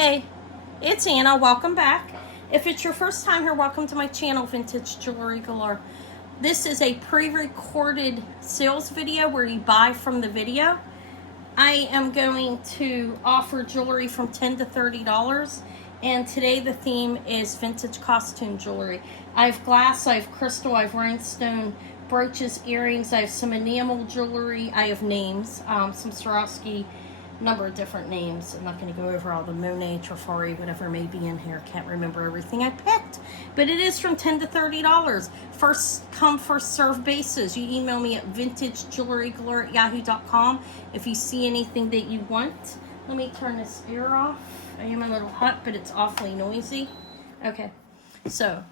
Hey, it's Anna. Welcome back. If it's your first time here, welcome to my channel, Vintage Jewelry Galore. This is a pre-recorded sales video where you buy from the video. I am going to offer jewelry from $10 to $30, and today the theme is vintage costume jewelry. I have glass, I have crystal, I have rhinestone brooches, earrings, I have some enamel jewelry, I have names, some Swarovski, number of different names. I'm not going to go over all the Monet, Trifari, whatever may be in here. Can't remember everything I picked. But it is from $10 to $30. First come, first serve basis. You email me at vintagejewelrygalore@yahoo.com if you see anything that you want. Let me turn this ear off. I am a little hot, but it's awfully noisy. Okay, so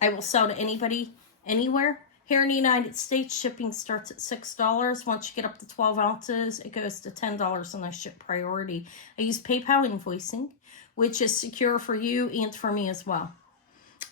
I will sell to anybody, anywhere. Here in the United States, shipping starts at $6. Once you get up to 12 ounces, it goes to $10 and I ship priority. I use PayPal invoicing, which is secure for you and for me as well.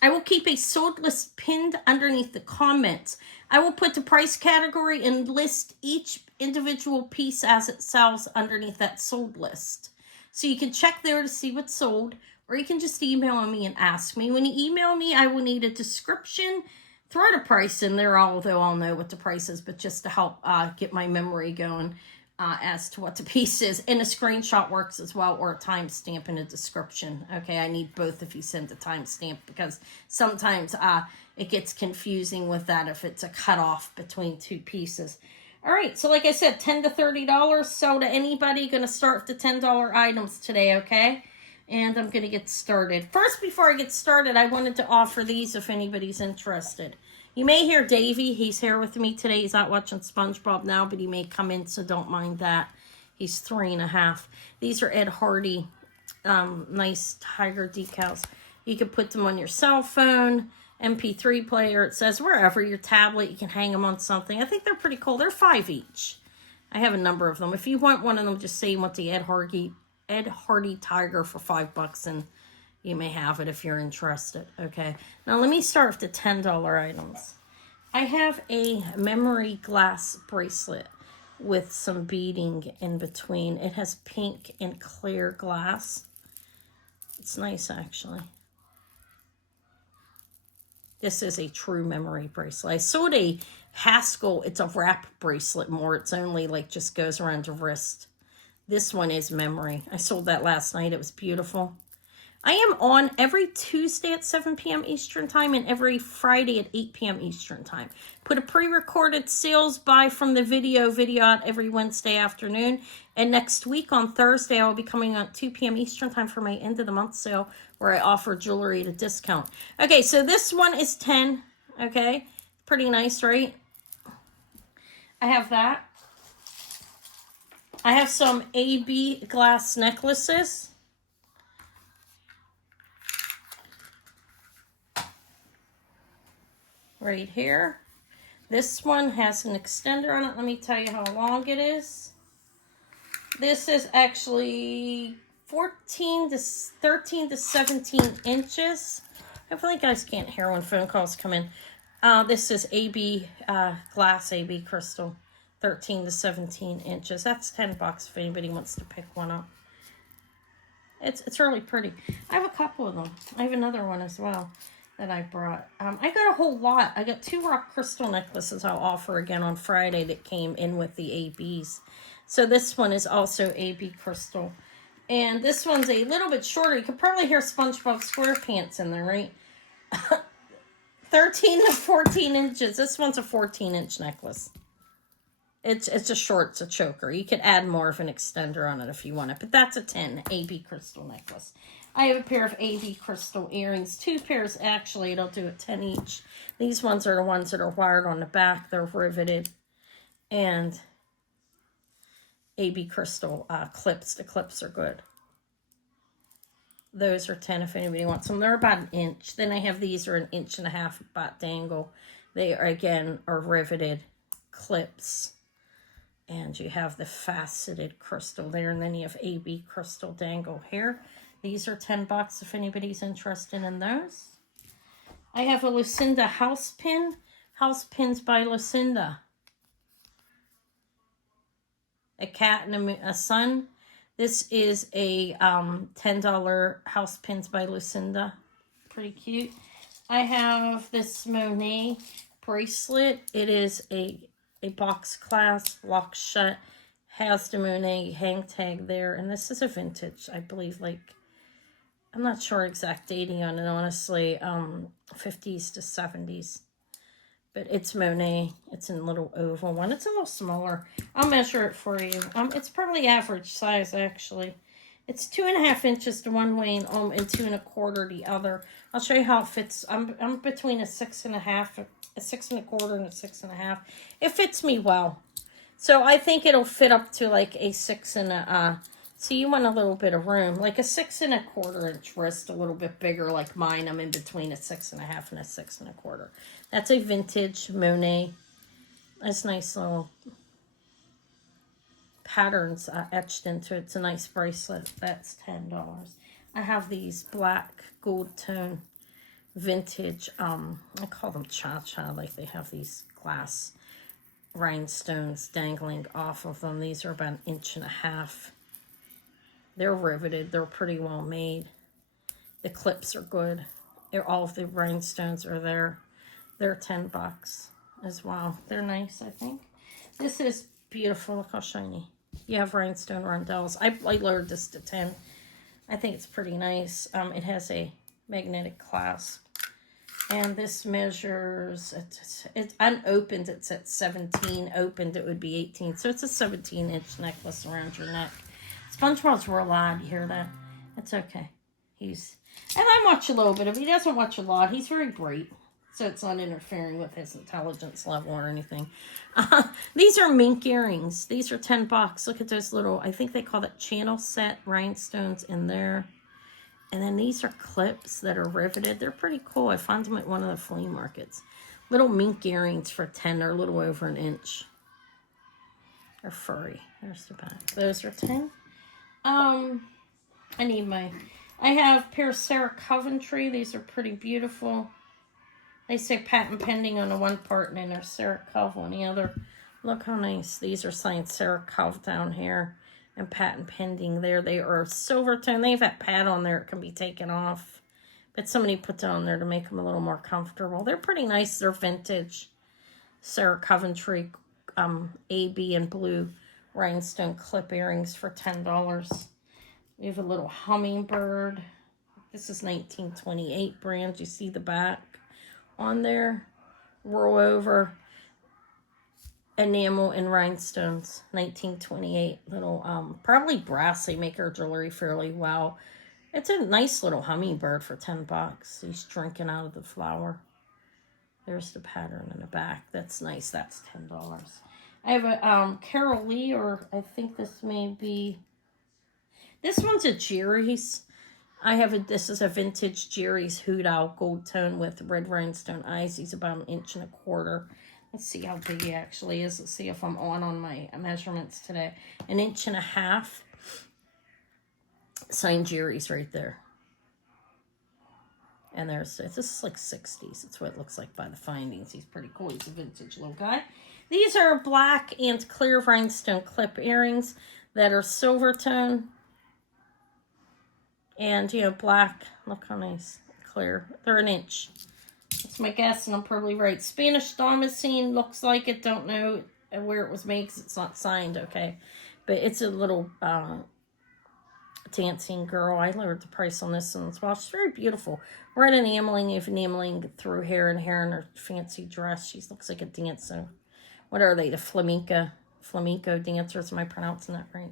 I will keep a sold list pinned underneath the comments. I will put the price category and list each individual piece as it sells underneath that sold list. So you can check there to see what's sold, or you can just email me and ask me. When you email me, I will need a description. Throw the price in there, although I'll know what the price is, but just to help get my memory going as to what the piece is. And a screenshot works as well, or a timestamp in a description. Okay, I need both if you send a timestamp, because sometimes it gets confusing with that if it's a cutoff between two pieces. All right, so like I said, $10 to $30, sell to anybody. Going to start with the $10 items today, okay? And I'm going to get started. First, before I get started, I wanted to offer these if anybody's interested. You may hear Davey. He's here with me today. He's out watching SpongeBob now, but he may come in, so don't mind that. He's 3.5. These are Ed Hardy, nice tiger decals. You can put them on your cell phone, MP3 player. It says wherever, your tablet. You can hang them on something. I think they're pretty cool. They're $5 each. I have a number of them. If you want one of them, just say you want the Ed Hardy tiger for $5, and you may have it if you're interested. Okay, now let me start with the $10 items. I have a memory glass bracelet with some beading in between. It has pink and clear glass. It's nice, actually. This is a true memory bracelet. I sold a Haskell. It's a wrap bracelet more. It's only like just goes around the wrist. This one is memory. I sold that last night. It was beautiful. I am on every Tuesday at 7 p.m. Eastern Time and every Friday at 8 p.m. Eastern Time. Put a pre-recorded sales buy from the video out every Wednesday afternoon. And next week on Thursday, I will be coming on at 2 p.m. Eastern Time for my end of the month sale where I offer jewelry at a discount. Okay, so this one is 10. Okay, pretty nice, right? I have that. I have some AB glass necklaces. Right here. This one has an extender on it. Let me tell you how long it is. This is actually 13 to 17 inches. Hopefully you guys can't hear when phone calls come in. This is AB glass, AB crystal. 13 to 17 inches. That's $10 if anybody wants to pick one up. It's really pretty. I have a couple of them. I have another one as well that I brought. I got a whole lot. I got 2 rock crystal necklaces I'll offer again on Friday that came in with the ABs. So this one is also AB crystal. And this one's a little bit shorter. You could probably hear SpongeBob SquarePants in there, right? 13 to 14 inches. This one's a 14-inch necklace. It's a short, it's a choker. You could add more of an extender on it if you want it. But that's a 10 AB crystal necklace. I have a pair of AB crystal earrings. 2 pairs, actually. It'll do it 10 each. These ones are the ones that are wired on the back. They're riveted. And AB crystal clips. The clips are good. Those are 10 if anybody wants them. They're about 1 inch. Then I have these are 1.5 inches about dangle. They are, again, are riveted clips. And you have the faceted crystal there. And then you have AB crystal dangle here. These are $10 if anybody's interested in those. I have a Lucinda house pin. House pins by Lucinda. A cat and a sun. This is a $10 house pins by Lucinda. Pretty cute. I have this Monet bracelet. It is a box clasp, lock shut, has the Monet hang tag there, and this is a vintage, I believe, like, I'm not sure exact dating on it, honestly, 50s to 70s. But it's Monet. It's in a little oval one. It's a little smaller. I'll measure it for you. It's probably average size, actually. It's 2.5 inches to one way and 2.25 the other. I'll show you how it fits. I'm between a 6.5, a 6.25, and a 6.5. It fits me well. So I think it'll fit up to like a 6 and a, so you want a little bit of room, like a 6.25 inch wrist, a little bit bigger like mine. I'm in between a 6.5 and a 6.25. That's a vintage Monet. That's nice little patterns etched into it. It's a nice bracelet. That's $10. I have these black gold tone vintage, I call them cha-cha, like they have these glass rhinestones dangling off of them. These are about 1.5 inches. They're riveted. They're pretty well made. The clips are good. All of the rhinestones are there. They're $10 as well. They're nice, I think. This is beautiful. Look how shiny. You have rhinestone rondelles. I lowered this to 10. I think it's pretty nice. It has a magnetic clasp. And this measures, it's unopened, it's at 17. Opened, it would be 18. So it's a 17-inch necklace around your neck. SpongeBob's real loud. You hear that? It's okay. And I watch a little bit of it. He doesn't watch a lot. He's very bright. So it's not interfering with his intelligence level or anything. These are mink earrings. These are $10. Look at those little, I think they call that channel set rhinestones in there. And then these are clips that are riveted. They're pretty cool. I found them at one of the flea markets. Little mink earrings for 10. They're a little over 1 inch. They're furry. There's the back. Those are 10. I have a pair of Sarah Coventry. These are pretty beautiful. They say patent pending on the one part, and then there's Sarah Cove on the other. Look how nice. These are signed Sarah Cove down here and patent pending there. They are silver tone. They have that pad on there. It can be taken off. But somebody put that on there to make them a little more comfortable. They're pretty nice. They're vintage. Sarah Coventry AB and blue rhinestone clip earrings for $10. We have a little hummingbird. This is 1928 brand. You see the back on there. Roll over. Enamel and rhinestones. 1928. Little, probably brass. They make our jewelry fairly well. It's a nice little hummingbird for $10. He's drinking out of the flower. There's the pattern in the back. That's nice. That's $10. I have a Carol Lee, or I think this may be, this one's a Jerry's. This is a vintage Jerry's Hoot Owl gold tone with red rhinestone eyes. He's about 1.25 inches. Let's see how big he actually is. Let's see if I'm on my measurements today. 1.5 inches. Signed Jerry's right there. And this is like 60s. That's what it looks like by the findings. He's pretty cool. He's a vintage little guy. These are black and clear rhinestone clip earrings that are silver tone. And, black. Look how nice. Clear. They're 1 inch. That's my guess, and I'm probably right. Spanish Damascene looks like it. Don't know where it was made because it's not signed, okay? But it's a little dancing girl. I lowered the price on this one as well. She's very beautiful. Red enameling through hair in her fancy dress. She looks like a dancer. What are they? The flamenco dancers. Am I pronouncing that right?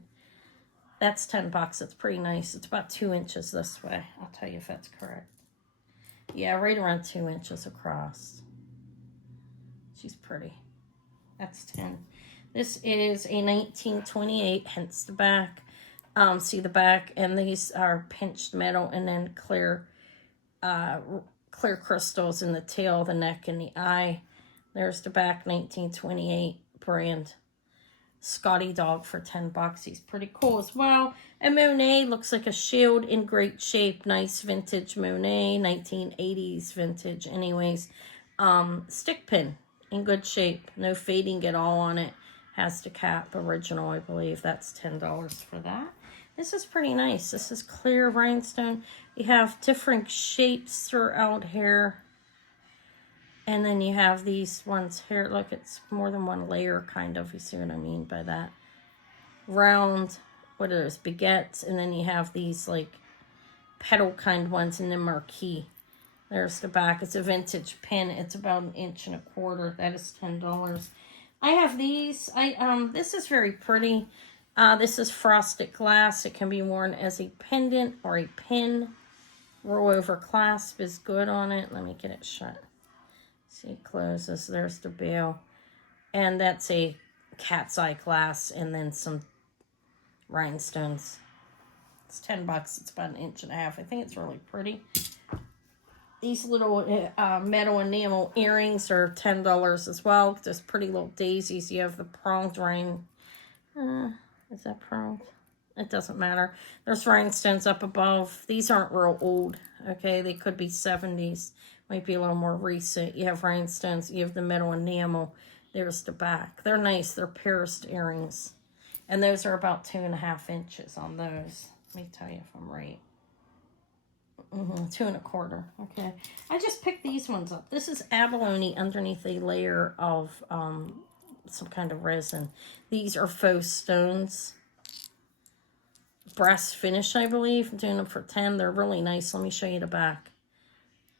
That's $10. It's pretty nice. It's about 2 inches this way. I'll tell you if that's correct. Yeah, right around 2 inches across. She's pretty. That's 10. This is a 1928, hence the back. See the back, and these are pinched metal and then clear crystals in the tail, the neck, and the eye. There's the back, 1928 brand. Scotty dog for $10. He's pretty cool as well. And Monet looks like a shield in great shape. Nice vintage Monet, 1980s vintage. Anyways, stick pin in good shape. No fading at all on it. Has the cap, original, I believe. That's $10 for that. This is pretty nice. This is clear rhinestone. You have different shapes throughout here. And then you have these ones here. Look, it's more than one layer, kind of. You see what I mean by that? Round, what are those? Baguettes. And then you have these, like, petal kind ones, and then marquee. There's the back. It's a vintage pin. It's about 1.25 inches. That is $10. I have these. This is very pretty. This is frosted glass. It can be worn as a pendant or a pin. Roll over clasp is good on it. Let me get it shut. See, it closes. There's the bail. And that's a cat's eye glass, and then some rhinestones. It's $10. It's about 1.5 inches. I think it's really pretty. These little metal enamel earrings are $10 as well. Just pretty little daisies. You have the pronged is that pronged? It doesn't matter. There's rhinestones up above. These aren't real old, okay? They could be 70s. Might be a little more recent. You have rhinestones. You have the metal enamel. There's the back. They're nice. They're pierced earrings. And those are about 2.5 inches on those. Let me tell you if I'm right. 2.25. Okay. I just picked these ones up. This is abalone underneath a layer of some kind of resin. These are faux stones. Brass finish, I believe. I'm doing them for 10. They're really nice. Let me show you the back.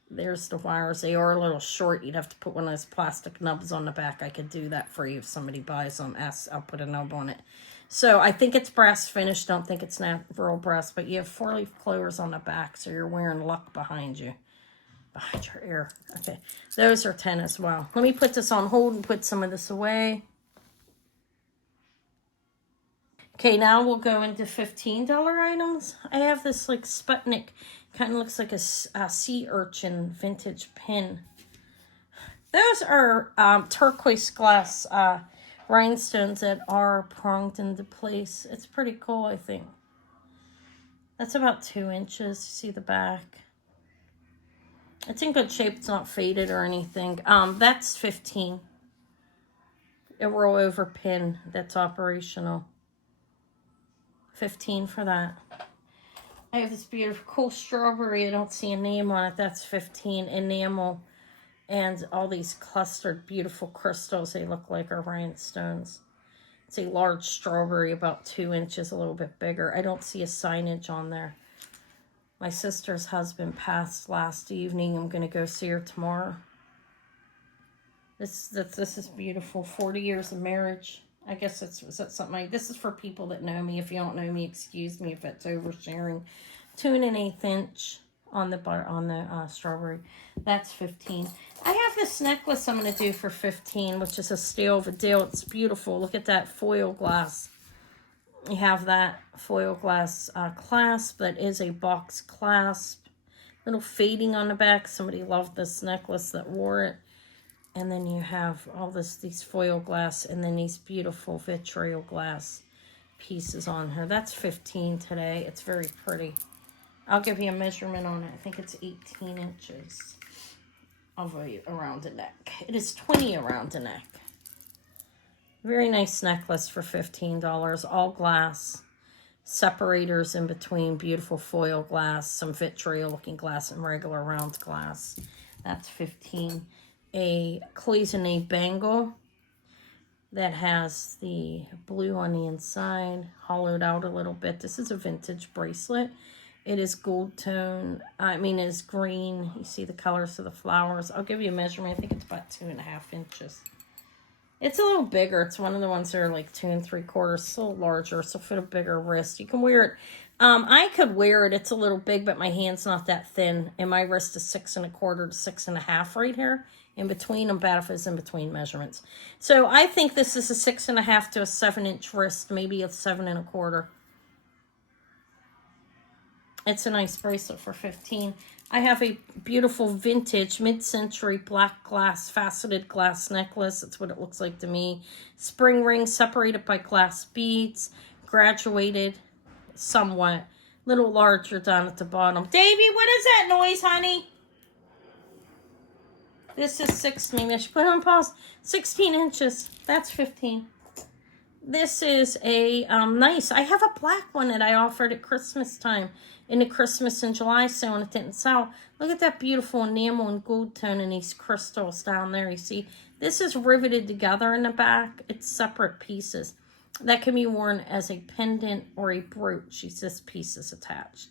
There's the wires. They are a little short. You'd have to put one of those plastic nubs on the back. I could do that for you if somebody buys them. I'll put a nub on it. So I think it's brass finish. Don't think it's natural brass, but you have 4-leaf clovers on the back, so you're wearing luck behind you. Behind your ear. Okay. Those are 10 as well. Let me put this on hold and put some of this away. Okay, now we'll go into $15 items. I have this like Sputnik. Kind of looks like a sea urchin vintage pin. Those are turquoise glass rhinestones that are pronged into place. It's pretty cool, I think. That's about 2 inches. See the back? It's in good shape. It's not faded or anything. That's 15. A roll over pin that's operational. 15 for that. I have this beautiful cool strawberry. I don't see a name on it. That's 15. Enamel. And all these clustered beautiful crystals, they look like are rhinestones. It's a large strawberry, about 2 inches, a little bit bigger. I don't see a signage on there. My sister's husband passed last evening. I'm going to go see her tomorrow. This is beautiful. 40 years of marriage. I guess is that something this is for people that know me. If you don't know me, excuse me if it's oversharing. 2 1/8 inch on the strawberry. That's 15. I have this necklace I'm going to do for 15, which is a steel Vidal. It's beautiful. Look at that foil glass. You have that foil glass clasp. That is a box clasp. Little fading on the back. Somebody loved this necklace that wore it. And then you have all these foil glass and then these beautiful vitriol glass pieces on her. That's 15 today. It's very pretty. I'll give you a measurement on it. I think it's 18 inches around the neck. It is 20 around the neck. Very nice necklace for $15. All glass. Separators in between. Beautiful foil glass. Some vitriol looking glass and regular round glass. That's 15. A cloisonné bangle that has the blue on the inside, hollowed out a little bit. This is a vintage bracelet. It is gold tone. It is green. You see the colors of the flowers. I'll give you a measurement. I think it's about 2.5 inches. It's a little bigger. It's one of the ones that are like 2 3/4. It's a little larger, so for a bigger wrist. You can wear it. I could wear it. It's a little big, but my hand's not that thin. And my wrist is 6 1/4 to 6 1/2 right here. In between, I'm bad if it's in between measurements. So I think this is a 6 1/2 to a 7 inch wrist, maybe a 7 1/4. It's a nice bracelet for 15. I have a beautiful vintage mid-century black glass faceted glass necklace. That's what it looks like to me. Spring ring separated by glass beads, graduated somewhat, little larger down at the bottom. Davey, what is that noise, honey? This is 16. I should put it on pause. 16 inches. That's 15. This is a nice. I have a black one that I offered at Christmas time in the Christmas in July sale, and it didn't sell. Look at that beautiful enamel and gold tone in these crystals down there. You see, this is riveted together in the back. It's separate pieces that can be worn as a pendant or a brooch. This piece is attached.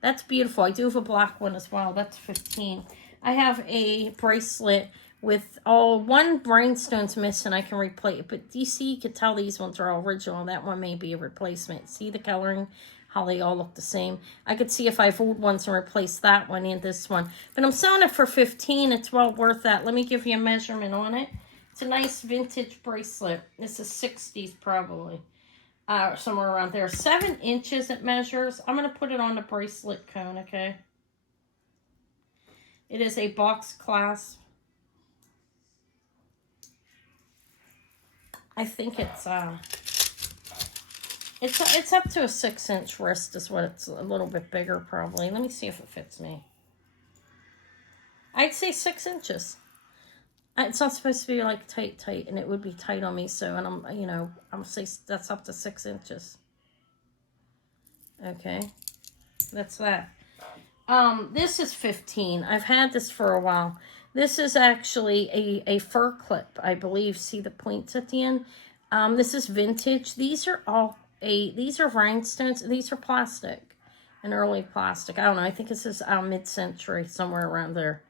That's beautiful. I do have a black one as well. That's 15. I have a bracelet with one rhinestone's missing. I can replace it. But you see, you can tell these ones are all original. That one may be a replacement. See the coloring? How they all look the same. I could see if I have old ones and replace that one and this one. But I'm selling it for 15. It's well worth that. Let me give you a measurement on it. It's a nice vintage bracelet. This is 60s probably. Somewhere around there. 7 inches it measures. I'm going to put it on the bracelet cone, okay? It is a box clasp. I think it's up to a 6-inch wrist is what it's a little bit bigger probably. Let me see if it fits me. I'd say 6 inches. It's not supposed to be like tight, and it would be tight on me. So, and I'm say that's up to 6 inches. Okay, that's that. This is 15. I've had this for a while. This is actually a fur clip, I believe. See the points at the end? This is vintage. These are rhinestones. These are plastic, an early plastic. I don't know. I think this is mid-century, somewhere around there.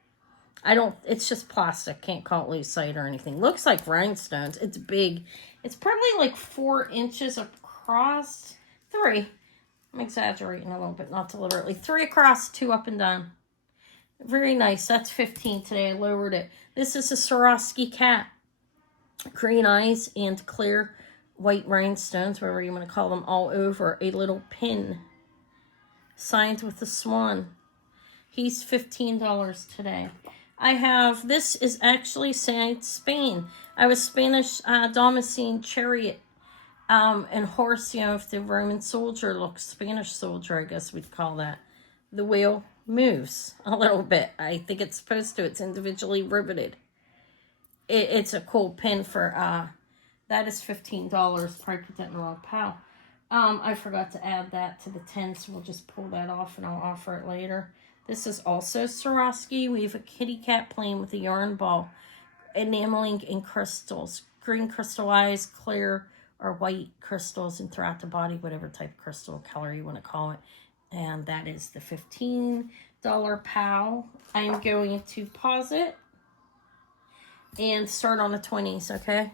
It's just plastic. Can't call it lucite or anything. Looks like rhinestones. It's big. It's probably like 4 inches across. 3. I'm exaggerating a little bit, not deliberately. 3 across, 2 up and down. Very nice. That's 15 today. I lowered it. This is a Swarovski cat. Green eyes and clear white rhinestones, whatever you want to call them, all over a little pin. Signed with a swan. He's $15 today. This is actually Saint Spain. I was Spanish Damascene chariot and horse, if the Roman soldier looks, Spanish soldier, I guess we'd call that. The wheel moves a little bit. I think it's supposed to. It's individually riveted. It's a cool pin for, that is $15. Probably put that in the wrong pile. I forgot to add that to the 10, so we'll just pull that off and I'll offer it later. This is also Swarovski. We have a kitty cat playing with a yarn ball, enameling in crystals. Green crystal eyes, clear or white crystals, and throughout the body, whatever type of crystal color you want to call it. And that is the $15 pal. I'm going to pause it and start on the 20s, okay?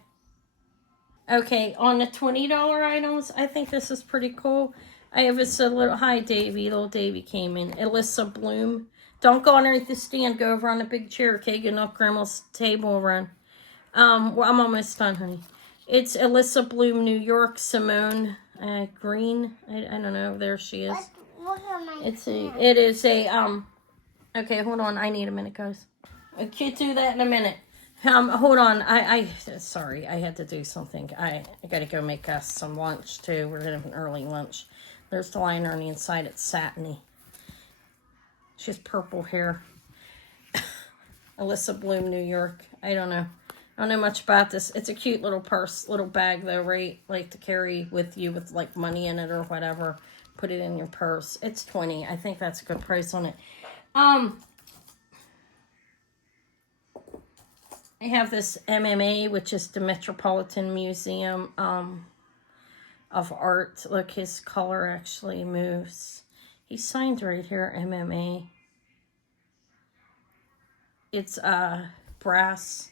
Okay, on the $20 items, I think this is pretty cool. I have this little, hi Davey, little Davey came in. Alyssa Bloom. Don't go underneath the stand, go over on the big chair, okay? Get off Grandma's table run. Well, I'm almost done, honey. It's Alyssa Bloom, New York, Simone Green. I don't know, there she is. It is a, okay, hold on, I need a minute, guys. I can't do that in a minute. Hold on. Sorry, I had to do something. I got to go make us some lunch too. We're gonna have an early lunch. There's the liner on the inside. It's satiny. She has purple hair. Alyssa Bloom, New York. I don't know much about this. It's a cute little purse, little bag though, right? Like to carry with you with like money in it or whatever. Put it in your purse. It's $20. I think that's a good price on it. I have this MMA, which is the Metropolitan Museum of Art. Look, his color actually moves. He's signed right here, MMA. It's brass.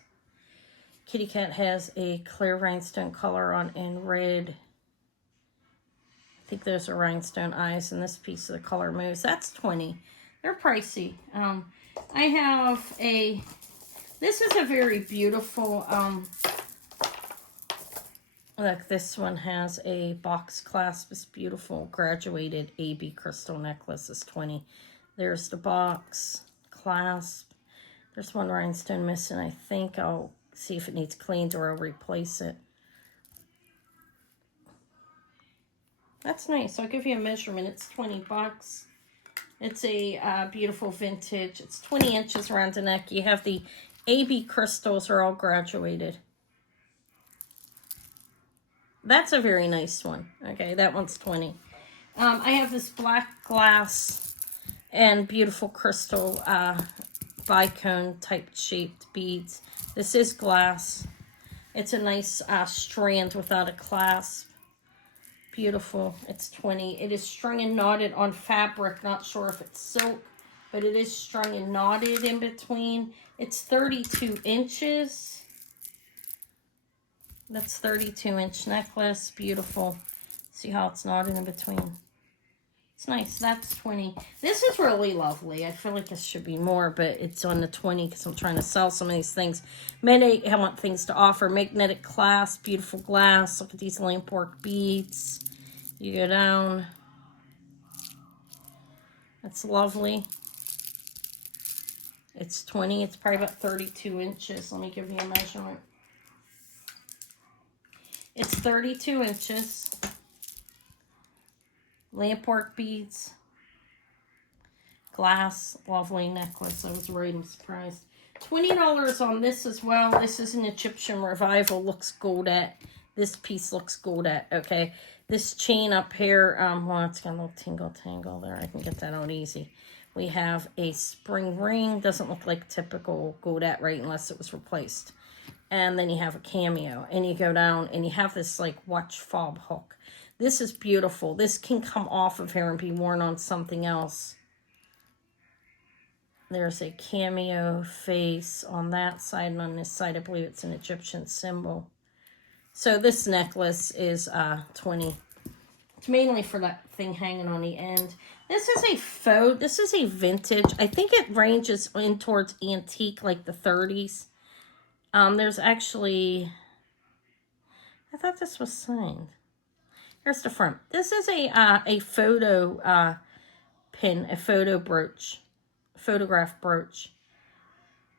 Kitty cat has a clear rhinestone color on and red. I think those are rhinestone eyes, and this piece of the color moves. That's $20. They're pricey. I have a... This is a very beautiful, look, this one has a box clasp. This beautiful graduated AB crystal necklace is $20. There's the box clasp. There's one rhinestone missing. I think I'll see if it needs cleaned or I'll replace it. That's nice. I'll give you a measurement. It's $20. It's a beautiful vintage. It's 20 inches around the neck. You have the AB crystals are all graduated. That's a very nice one. Okay, that one's 20. I have this black glass and beautiful crystal bicone type shaped beads. This is glass. It's a nice strand without a clasp. Beautiful. It's 20. It is strung and knotted on fabric. Not sure if it's silk, but it is strung and knotted in between. It's 32 inches. That's 32-inch necklace. Beautiful. See how it's knotted in between. It's nice. That's 20. This is really lovely. I feel like this should be more, but it's on the 20 because I'm trying to sell some of these things. Many I want things to offer. Magnetic clasp, beautiful glass. Look at these lamp work beads. You go down. That's lovely. It's 20. It's probably about 32 inches. Let me give you a measurement. It's 32 inches. Lamp work beads. Glass. Lovely necklace. I was right. I'm surprised. $20 on this as well. This is an Egyptian Revival. Looks goldette. This piece looks goldette. Okay. This chain up here. Well, it's got a little tingle there. I can get that out easy. We have a spring ring. Doesn't look like typical goldette, right? Unless it was replaced. And then you have a cameo. And you go down and you have this like watch fob hook. This is beautiful. This can come off of here and be worn on something else. There's a cameo face on that side, and on this side, I believe it's an Egyptian symbol. So this necklace is 20. It's mainly for that thing hanging on the end. This is a faux, this is a vintage. I think it ranges in towards antique, like the 30s. There's actually, I thought this was signed. Here's the front. This is a photo pin, a photo brooch, photograph brooch.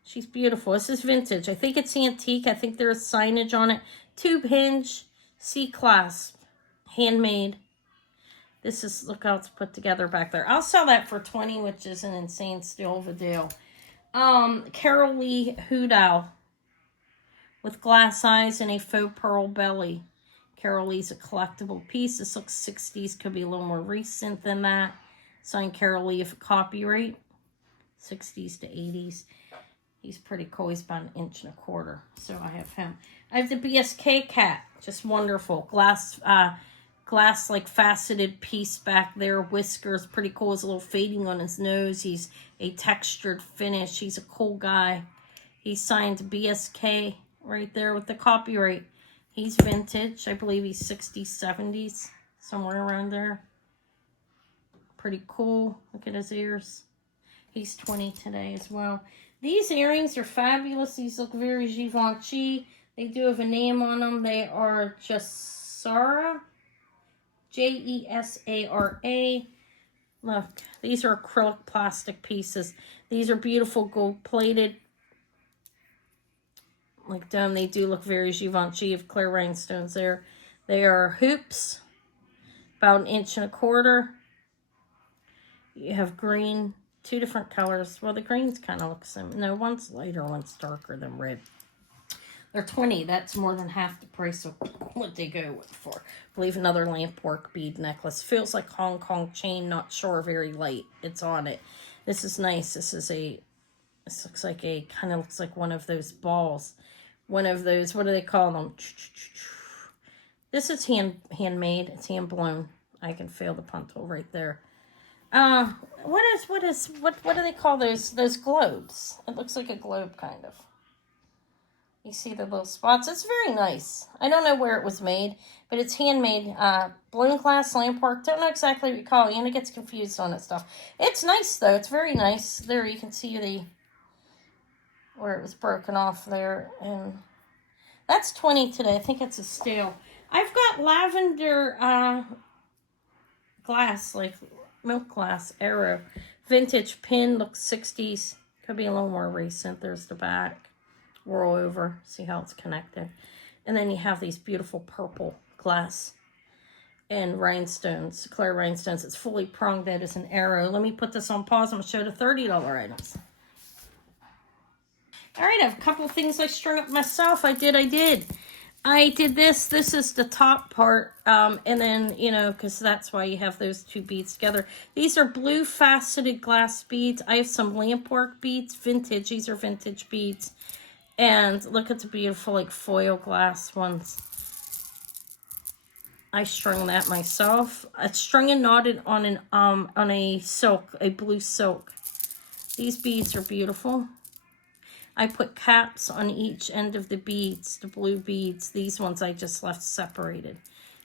She's beautiful. This is vintage. I think it's antique. I think there's signage on it. Tube hinge, C-clasp, handmade. This is, look how it's put together back there. I'll sell that for 20, which is an insane steal of a deal. Carol Lee Hoodow with glass eyes and a faux pearl belly. Carol Lee's a collectible piece. This looks 60s, could be a little more recent than that. Signed Carol Lee of copyright. 60s to 80s. He's pretty cool. He's about 1.25 inches. So I have him. I have the BSK cat. Just wonderful. Glass like faceted piece back there. Whiskers. Pretty cool. There's a little fading on his nose. He's a textured finish. He's a cool guy. He's signed BSK right there with the copyright. He's vintage. I believe he's 60s, 70s. Somewhere around there. Pretty cool. Look at his ears. He's 20 today as well. These earrings are fabulous. These look very Givenchy. They do have a name on them. They are Jessara. Jesara. Look, these are acrylic plastic pieces. These are beautiful gold-plated. Like them, they do look very Givenchy of clear rhinestones there. They are hoops, about 1.25 inches. You have green, 2 different colors. Well, the greens kind of look similar. No, one's lighter, one's darker than red. They're 20. That's more than half the price of what they go with for. I believe another lamp work bead necklace. Feels like Hong Kong chain, not sure, very light. It's on it. This is nice. This looks like kind of looks like one of those balls. One of those, what do they call them? This is handmade. It's hand blown. I can feel the punto right there. What do they call those globes? It looks like a globe, kind of. You see the little spots. It's very nice. I don't know where it was made, but it's handmade. Blown glass, lamp work. Don't know exactly what you call it. Anna gets confused on that stuff. It's nice, though. It's very nice. There, you can see where it was broken off there. And that's 20 today. I think it's a steal. I've got lavender glass, like milk glass, arrow. Vintage pin, looks 60s. Could be a little more recent. There's the back. Roll over. See how it's connected. And then you have these beautiful purple glass and rhinestones, clear rhinestones. It's fully pronged. That is an arrow. Let me put this on pause. I'm going to show the $30 items. All right, I have a couple of things I strung up myself. I did. I did this. This is the top part. And then, you know, because that's why you have those two beads together. These are blue faceted glass beads. I have some lampwork beads, vintage. These are vintage beads. And look at the beautiful, like, foil glass ones. I strung that myself. It's strung and knotted on a silk, a blue silk. These beads are beautiful. I put caps on each end of the beads, the blue beads. These ones I just left separated.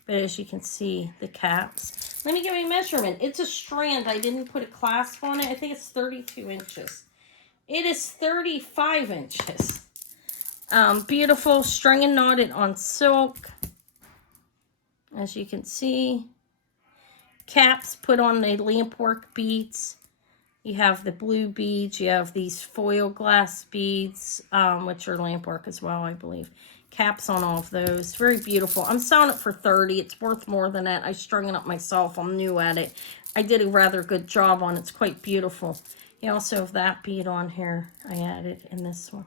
But as you can see, the caps. Let me give you a measurement. It's a strand. I didn't put a clasp on it. I think it's 32 inches. It is 35 inches. Beautiful, strung and knotted on silk. As you can see. Caps put on the lampwork beads. You have the blue beads. You have these foil glass beads, which are lampwork as well, I believe. Caps on all of those. Very beautiful. I'm selling it for $30. It's worth more than that. I strung it up myself. I'm new at it. I did a rather good job on it. It's quite beautiful. You also have that bead on here. I added in this one.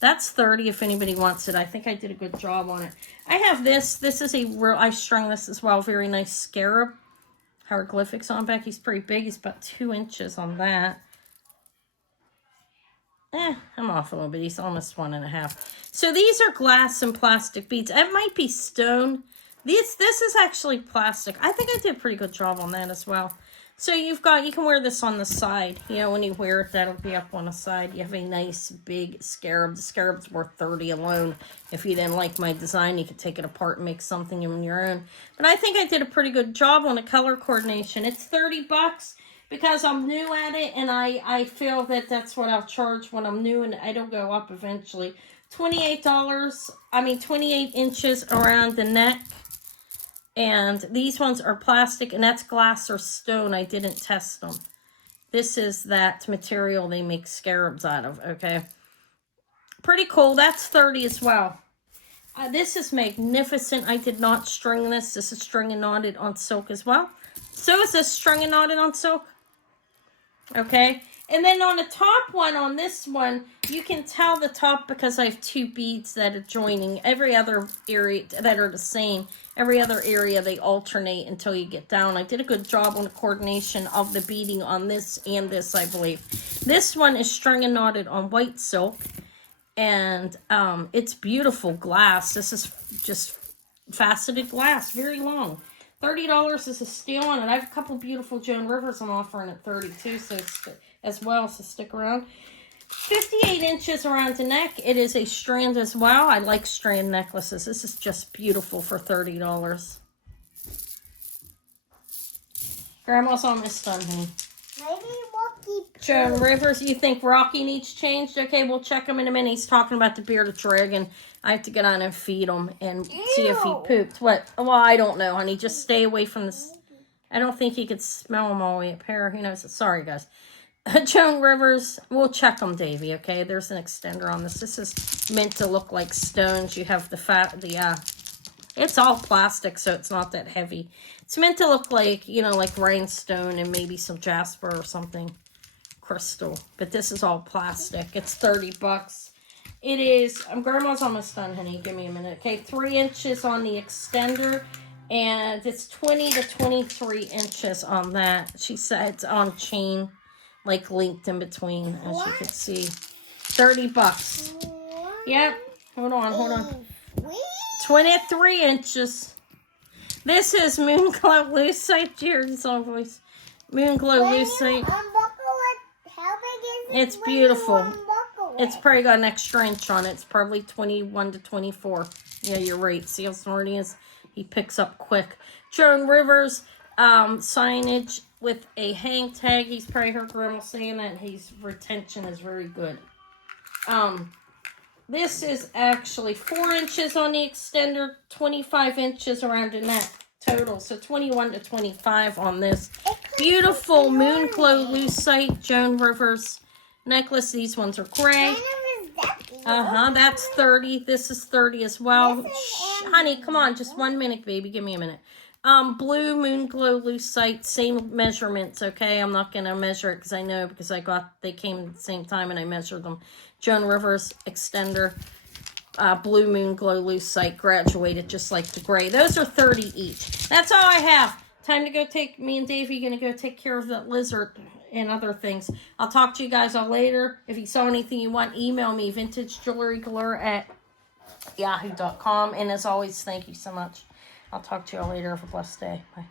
That's $30 if anybody wants it. I think I did a good job on it. I have this. This is a real, I strung this as well. Very nice scarab. Hieroglyphics on back. He's pretty big. He's about 2 inches on that. I'm off a little bit. He's almost 1.5. So these are glass and plastic beads. It might be stone. This is actually plastic. I think I did a pretty good job on that as well. So you can wear this on the side. You know, when you wear it, that'll be up on the side. You have a nice big scarab. The scarab's worth $30 alone. If you didn't like my design, you could take it apart and make something on your own. But I think I did a pretty good job on the color coordination. It's $30 because I'm new at it, and I feel that that's what I'll charge when I'm new, and it'll go up eventually. $28, 28 inches around the neck. And these ones are plastic, and that's glass or stone. I didn't test them. This is that material they make scarabs out of, okay? Pretty cool. That's $30 as well. This is magnificent. I did not string this. This is strung and knotted on silk as well. So is this strung and knotted on silk. Okay? And then on the top one, on this one, you can tell the top because I have two beads that are joining. Every other area that are the same. Every other area, they alternate until you get down. I did a good job on the coordination of the beading on this and this, I believe. This one is strung and knotted on white silk. And it's beautiful glass. This is just faceted glass, very long. $30 is a steal on it. I have a couple beautiful Joan Rivers I'm offering at $32, so as well, so stick around. 58 inches around the neck. It is a strand as well. I like strand necklaces. This is just beautiful for $30. Grandma's almost done, honey. Maybe Rocky. Joan Rivers, you think Rocky needs changed? Okay, we'll check him in a minute. He's talking about the bearded dragon. I have to get on and feed him and see if he pooped. What? Well, I don't know, honey. Just stay away from this. I don't think he could smell them all the way up here. Who knows? Sorry, guys. Joan Rivers, we'll check them, Davey, okay? There's an extender on this. This is meant to look like stones. You have it's all plastic, so it's not that heavy. It's meant to look like, you know, like rhinestone and maybe some jasper or something. Crystal. But this is all plastic. It's $30. It is, Grandma's almost done, honey. Give me a minute. Okay, 3 inches on the extender. And it's 20 to 23 inches on that. She said it's on chain. Like linked in between, as you can see. $30. Yep. Hold on. 23 inches. This is Moonglow Lucite. Jared's on voice. Moonglow Lucite. It's beautiful. It's probably got an extra inch on it. It's probably 21 to 24. Yeah, you're right. See how smart he is? He picks up quick. Joan Rivers signage with a hang tag. He's probably heard Grandma saying that his retention is very good. This is actually 4 inches on the extender, 25 inches around the neck total. So 21 to 25 on this. Beautiful Moonglow Lucite Joan Rivers necklace. These ones are gray. That's $30. This is $30 as well. Shh, honey, come on. Just 1 minute, baby. Give me a minute. Blue Moonglow Lucite, same measurements, okay? I'm not going to measure it because I know they came at the same time and I measured them. Joan Rivers extender. Blue Moon Glow Loose Sight graduated just like the gray. Those are $30 each. That's all I have. Time to go me and Davey going to go take care of that lizard and other things. I'll talk to you guys all later. If you saw anything you want, email me, vintagejewelrygalore@yahoo.com. And as always, thank you so much. I'll talk to you all later. Have a blessed day. Bye.